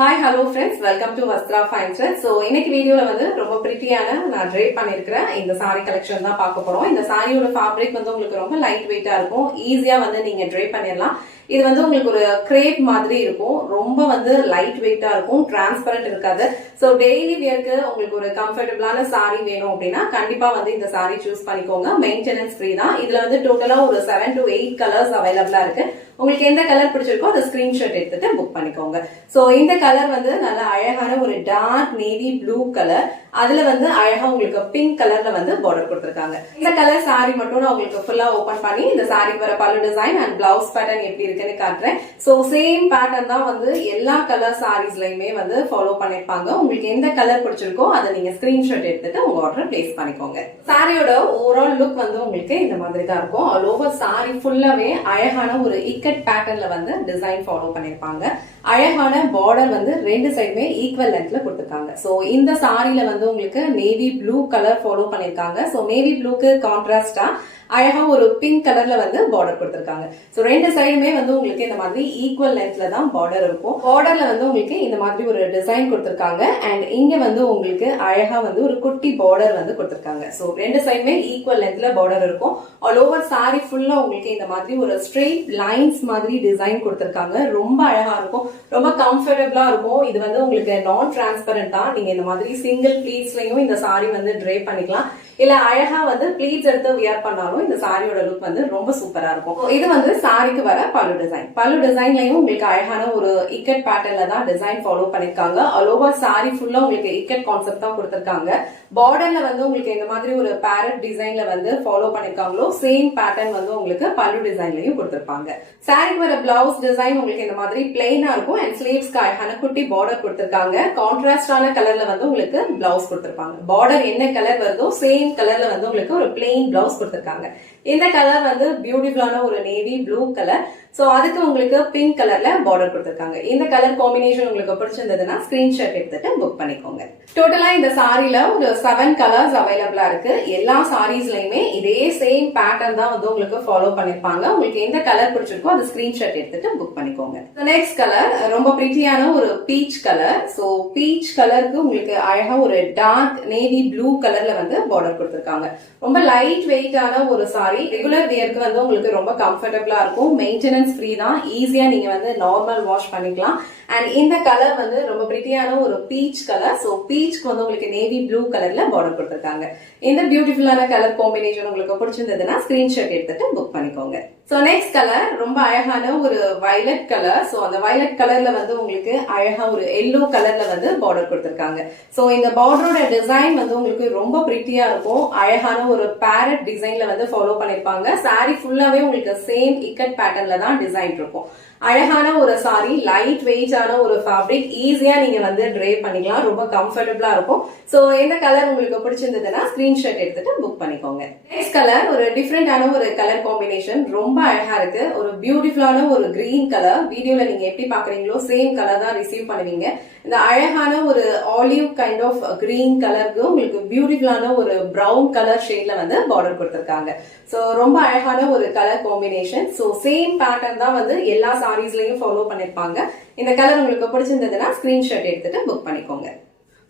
Hi, hello friends. Welcome to Vastra Fine Thread. So, இன்னைக்கு வீடியோல வந்து ரொம்ப பிரிட்டியான நான் drape பண்ணிருக்கிறேன் இந்த saree collection தான் பார்க்க போறோம். இந்த சாரியோட fabric வந்து உங்களுக்கு ரொம்ப லைட் வெயிட்டா இருக்கும். ஈஸியா வந்து நீங்க drape பண்ணிரலாம். இது வந்து உங்களுக்கு ஒரு crepe மாதிரி இருக்கும். ரொம்ப வந்து லைட் வெயிட்டா இருக்கும். டிரான்ஸ்பரண்ட் இருக்காது. சோ டெய்லி வியர்க்கு உங்களுக்கு ஒரு கம்ஃபர்ட்டபிளான saree வேணும் அப்படினா கண்டிப்பா வந்து இந்த saree சூஸ் பண்ணிக்கோங்க. மெயின்டெனன்ஸ் ஃப்ரீ தான். இதுல வந்து டோட்டலா ஒரு 7 to 8 கலர்ஸ் அவைலபிளா இருக்கு. உங்களுக்கு எந்த கலர் பிடிச்சிருக்கோ அதை ஸ்கிரீன்ஷாட் எடுத்துட்டு புக் பண்ணிக்கோங்க. சோ இந்த கலர் வந்து நல்ல அழகான ஒரு டார்க் நேவி ப்ளூ கலர், அதுல வந்து அழகா உங்களுக்கு பிங்க் கலர்ல வந்து பார்டர் கொடுத்திருக்காங்க. இந்த கலர் சாரி மட்டும் நான் உங்களுக்கு ஃபுல்லா ஓபன் பண்ணி இந்த சாரிக்கு வர பல்லு டிசைன் அண்ட் பிளவுஸ் பேட்டர்ன் எப்படி இருக்குன்னு காட்டுறேன். சோ சேம் பேட்டர்ன் தான் வந்து எல்லா கலர் சாரீஸ்லயுமே வந்து ஃபாலோ பண்ணிருப்பாங்க. உங்களுக்கு எந்த கலர் பிடிச்சிருக்கோ அதை நீங்க ஸ்கிரீன்ஷாட் எடுத்துட்டு உங்க ஆர்டர் பிளேஸ் பண்ணிக்கோங்க. சாரியோட ஓவரால் லுக் வந்து உங்களுக்கு இந்த மாதிரி தான் இருக்கும். ஆல் ஓவர் சாரி ஃபுல்லாவே அழகான ஒரு பேட்டர்ன்ல வந்து டிசைன் ஃபாலோ பண்ணிருப்பாங்க. அழகான பார்டர் வந்து ரெண்டு சைடுமே ஈக்குவல் லென்த்ல கொடுத்திருக்காங்க. சோ இந்த சாரில வந்து உங்களுக்கு நேவி ப்ளூ கலர் ஃபாலோ பண்ணிருக்காங்க. சோ நேவி ப்ளூக்கு கான்ட்ராஸ்டா அழகா ஒரு பிங்க் கலர்ல வந்து பார்டர் கொடுத்திருக்காங்க. சோ ரெண்டு சைடுமே வந்து உங்களுக்கு இந்த மாதிரி ஈக்குவல் லென்த்ல தான் பார்டர் இருக்கும். பார்டர்ல வந்து உங்களுக்கு இந்த மாதிரி ஒரு டிசைன் கொடுத்திருக்காங்க. அண்ட் இங்க வந்து உங்களுக்கு அழகா வந்து ஒரு குட்டி பார்டர் வந்து கொடுத்திருக்காங்க. சோ ரெண்டு சைடுமே ஈக்குவல் லென்த்ல பார்டர் இருக்கும். ஆல் ஓவர் சாரி ஃபுல்லா உங்களுக்கு இந்த மாதிரி ஒரு ஸ்ட்ரெயிட் லைன்ஸ் மாதிரி டிசைன் கொடுத்திருக்காங்க. ரொம்ப அழகா இருக்கும். ரொம்ப கம்ஃபர்டபிளா இருக்கும். இது வந்து உங்களுக்கு நான் டிரான்ஸ்பரண்ட் தான். நீங்க இந்த மாதிரி சிங்கிள் ப்ளீட்ஸ்லயும் இந்த சாரி வந்து ட்ரேப் பண்ணிக்கலாம். இல்ல அழகா வந்து ப்ளீட்ஸ் எடுத்து வியர் பண்ணாலும் இந்த சாரியோட லுக் வந்து ரொம்ப சூப்பரா இருக்கும். இது வந்து சாரிக்கு வர பல்லு டிசைன். பல்லு டிசைன்லயும் உங்களுக்கு அழகான ஒரு இக்கட் பேட்டர்ன்ல தான் டிசைன் ஃபாலோ பண்ணிருக்காங்க. ஆல் ஓவர் சாரி ஃபுல்லா உங்களுக்கு இக்கட் கான்செப்ட் தான் கொடுத்திருக்காங்க. பார்டர்ல வந்து உங்களுக்கு இந்த மாதிரி ஒரு பேரட் டிசைன்ல வந்து ஃபாலோ பண்ணிருக்காங்களோ சேம் பேட்டர்ன் வந்து உங்களுக்கு பல்லு டிசைன்லயும் கொடுத்திருப்பாங்க. சாரிக்கு வர பிளவுஸ் டிசைன் உங்களுக்கு இந்த மாதிரி பிளெயினா இருக்கும். அண்ட் ஸ்லீவ்ஸ்க்கு அழகான குட்டி பார்டர் கொடுத்திருக்காங்க. கான்ட்ராஸ்டான கலர்ல வந்து உங்களுக்கு பிளவுஸ் கொடுத்திருப்பாங்க. பார்டர் என்ன கலர் வருதோ சேம் கலர்ல வந்து உங்களுக்கு ஒரு பிளெயின் பிளவுஸ் கொடுத்திருக்காங்க. இந்த கலர் வந்து பியூட்டிஃபுல்லான ஒரு நேவி ப்ளூ கலர். சோ அதுக்கு உங்களுக்கு பிங்க் கலர்ல பார்டர் கொடுத்திருக்காங்க. இந்த கலர் காம்பினேஷன் உங்களுக்கு பிடிச்சிருந்ததுன்னா ஸ்கிரீன்ஷாட் எடுத்துட்டு புக் பண்ணிக்கோங்க. டோட்டலா இந்த சாரில ஒரு 7 கலர்ஸ் அவைலபிளா இருக்கு. எல்லா சாரீஸ்லயுமே இதே சேம் பேட்டர்ன் தான் வந்து உங்களுக்கு ஃபாலோ பண்ணிருப்பாங்க. உங்களுக்கு எந்த கலர் பிடிச்சிருக்கோ அது ஸ்கிரீன்ஷாட் எடுத்துட்டு புக் பண்ணிக்கோங்க. நெக்ஸ்ட் கலர் ரொம்ப பிரிட்டியான ஒரு பீச் கலர். சோ பீச் கலருக்கு உங்களுக்கு அழகா ஒரு டார்க் நேவி ப்ளூ கலர்ல வந்து பார்டர் கொடுத்திருக்காங்க. ரொம்ப லைட் வெயிட்டான ஒரு சாரி. ரெகுலர் வியர்க்கு வந்து உங்களுக்கு ரொம்ப கம்ஃபர்டபிளா இருக்கும். மெயின்டெனன்ஸ் ஃப்ரீ தான். ஈஸியா நீங்க வந்து நார்மல் வாஷ் பண்ணிக்கலாம். அண்ட் இந்த கலர் வந்து ரொம்ப பிரிட்டியான ஒரு பீச் கலர். சோ பீச்க்கு வந்து உங்களுக்கு நேவி ப்ளூ கலர்ல பார்டர் கொடுத்திருக்காங்க. இந்த பியூட்டிஃபுல்லான கலர் காம்பினேஷன் உங்களுக்கு பிடிச்சிருந்ததுன்னா ஸ்கிரீன்ஷாட் எடுத்துட்டு புக் பண்ணிக்கோங்க. சோ நெக்ஸ்ட் கலர் ரொம்ப அழகான ஒரு வயலட் கலர். சோ அந்த வயலட் கலர்ல வந்து உங்களுக்கு அழகா ஒரு எல்லோ கலர்ல வந்து பார்டர் கொடுத்திருக்காங்க. சோ இந்த பார்டரோட டிசைன் வந்து உங்களுக்கு ரொம்ப பிரிட்டியா இருக்கும். அழகான ஒரு பேரட் டிசைன்ல வந்து ஃபாலோ பண்ணிருப்பாங்க. சாரி ஃபுல்லாவே உங்களுக்கு சேம் இக்கட் பேட்டர்ன்ல தான் டிசைன் இருக்கும். அழகான ஒரு சாரி, லைட் வெயிட்டான ஒரு ஃபேப்ரிக், ஈஸியா நீங்க வந்து ட்ரேப் பண்ணிக்கலாம். ரொம்ப கம்ஃபர்டபிளா இருக்கும். சோ எந்த கலர் உங்களுக்கு பிடிச்சிருந்ததுன்னா ஸ்கிரீன்ஷாட் எடுத்துட்டு புக் பண்ணிக்கோங்க. நெக்ஸ்ட் கலர் ஒரு டிஃபரெண்டான ஒரு கலர் காம்பினேஷன். ரொம்ப அழகா இருக்கு. ஒரு பியூட்டிஃபுல்லான ஒரு கிரீன் கலர். வீடியோல நீங்க எப்படி பாக்குறீங்களோ சேம் கலர் தான் ரிசீவ் பண்ணுவீங்க. இந்த அழகான ஒரு ஆலிவ் கைண்ட் ஆஃப் கிரீன் கலருக்கு உங்களுக்கு பியூட்டிஃபுல்லான ஒரு பிரவுன் கலர் ஷேட்ல வந்து பார்டர் கொடுத்திருக்காங்க. சோ ரொம்ப அழகான ஒரு colour combination. So same pattern தான் வந்து எல்லா சாரீஸ்லயும் ஃபாலோ பண்ணிருப்பாங்க. இந்த கலர் உங்களுக்கு பிடிச்சிருந்ததுன்னா ஸ்கிரீன்ஷாட் எடுத்துட்டு புக் பண்ணிக்கோங்க.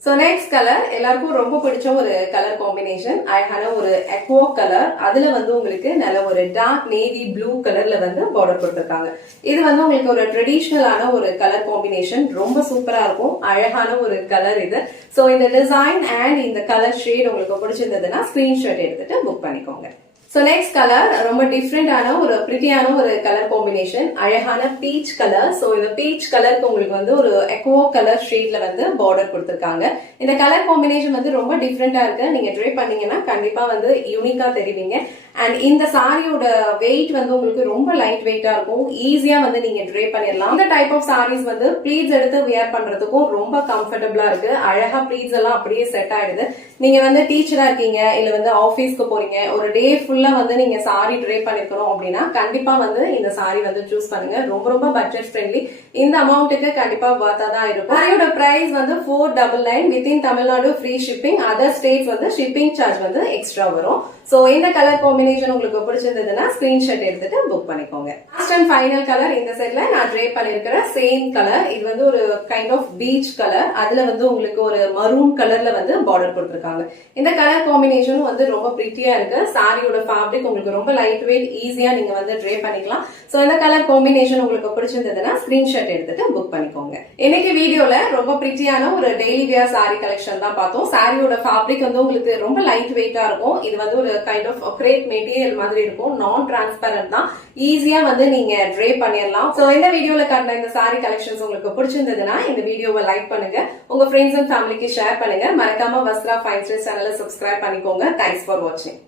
சோ நெக்ஸ்ட் கலர் எல்லாருக்கும் ரொம்ப பிடிச்ச ஒரு கலர் காம்பினேஷன். அழகான ஒரு எக்வோ கலர். அதுல வந்து உங்களுக்கு நல்ல ஒரு டார்க் நேவி ப்ளூ கலர்ல வந்து பார்டர் கொடுத்திருக்காங்க. இது வந்து உங்களுக்கு ஒரு ட்ரெடிஷனலான ஒரு கலர் காம்பினேஷன். ரொம்ப சூப்பரா இருக்கும். அழகான ஒரு கலர் இது. சோ இந்த டிசைன் அண்ட் இந்த கலர் ஷேட் உங்களுக்கு பிடிச்சிருந்ததுன்னா ஸ்கிரீன்ஷாட் எடுத்துட்டு புக் பண்ணிக்கோங்க. சோ நெக்ஸ்ட் கலர் ரொம்ப டிஃப்ரெண்டான ஒரு பிரிட்டியான ஒரு கலர் காம்பினேஷன். அழகான பீச் கலர். சோ இந்த பீச் கலருக்கு உங்களுக்கு வந்து ஒரு எக்வோ கலர் ஷேட்ல வந்து பார்டர் கொடுத்திருக்காங்க. இந்த கலர் காம்பினேஷன் வந்து ரொம்ப டிஃப்ரெண்டா இருக்கு. நீங்க ட்ரை பண்ணீங்கன்னா கண்டிப்பா வந்து யூனிக்கா தெரிவிங்க. அண்ட் இந்த சாரியோட வெயிட் வந்து உங்களுக்கு ரொம்ப லைட் வெயிட்டா இருக்கும். ஈஸியா வந்து நீங்க ட்ரே பண்ணிடலாம். இந்த டைப் ஆஃப் சாரீஸ் வந்து ப்ளீட்ஸ் எடுத்து வியர் பண்றதுக்கும் ரொம்ப கம்ஃபர்டபிளா இருக்கு. அழகா ப்ளீட்ஸ் எல்லாம் அப்படியே செட் ஆயிடுது. நீங்க வந்து டீச்சரா இருக்கீங்க, இல்ல வந்து ஆபீஸ்க்கு போறீங்க, ஒரு டே ஃபுல்லா வந்து நீங்க சாரி ட்ரே பண்ணிருக்கணும் அப்படின்னா கண்டிப்பா வந்து இந்த சாரி வந்து சூஸ் பண்ணுங்க. ரொம்ப ரொம்ப பட்ஜெட் ஃப்ரெண்ட்லி. இந்த அமௌண்ட்டுக்கு கண்டிப்பா வர்த்தா தான் இருக்கும். சாரியோட பிரைஸ் வந்து 499 within Tamil Nadu free shipping. Other states வந்து ஷிப்பிங் சார்ஜ் வந்து எக்ஸ்ட்ரா வரும். சோ இந்த கலர் காம்பினேஷன் உங்களுக்கு பிடிச்சிருந்ததுன்னா ஸ்கிரீன்ஷாட் எடுத்துட்டு புக் பண்ணிக்கோங்க. லாஸ்ட் அண்ட் ஃபைனல் கலர் இந்த செட்ல நான் ட்ரேப் பண்ணிருக்கிற சேம் கலர். இது வந்து ஒரு கைண்ட் ஆஃப் பீச் கலர். அதுல வந்து உங்களுக்கு ஒரு மரூன் கலர்ல வந்து பார்டர் கொடுத்திருக்காங்க. இந்த கலர் காம்பினேஷனும் வந்து ரொம்ப பிரிட்டியா இருக்கு. சாரியோட ஃபேப்ரிக் உங்களுக்கு ரொம்ப லைட் வெயிட், ஈஸியா நீங்க வந்து ட்ரேப் பண்ணிக்கலாம். சோ இந்த கலர் காம்பினேஷன் உங்களுக்கு பிடிச்சிருந்ததுன்னா ஸ்கிரீன்ஷாட் எடுத்துட்டு புக் பண்ணிக்கோங்க. இன்னைக்கு வீடியோல ரொம்ப பிரிட்டியான ஒரு டெய்லி வியர் சாரி கலெக்ஷன் தான் பார்த்தோம். சாரியோட ஃபேப்ரிக் வந்து உங்களுக்கு ரொம்ப லைட் வெயிட்டா இருக்கும். இது வந்து ஒரு கைண்ட் ஆஃப் கிரேப் மெட்டீரியல் மாதிரி இருக்கும். நான் டிரான்ஸ்பரண்ட் தான். ஈஸியா வந்து நீங்க ட்ரேப் பண்ணிடலாம். சோ இந்த வீடியோல காட்டின இந்த சாரி கலெக்ஷன்ஸ் உங்களுக்கு பிடிச்சிருந்ததுன்னா இந்த வீடியோவை லைக் பண்ணுங்க, உங்க ஃப்ரெண்ட்ஸ் அண்ட் ஃபேமிலிக்கு ஷேர் பண்ணுங்க. மறக்காம வஸ்த்ரா ஃபைன் ஸ்டைல் சேனலை சப்ஸ்கிரைப் பண்ணிக்கோங்க. தேங்க்ஸ் ஃபார் வாட்சிங்.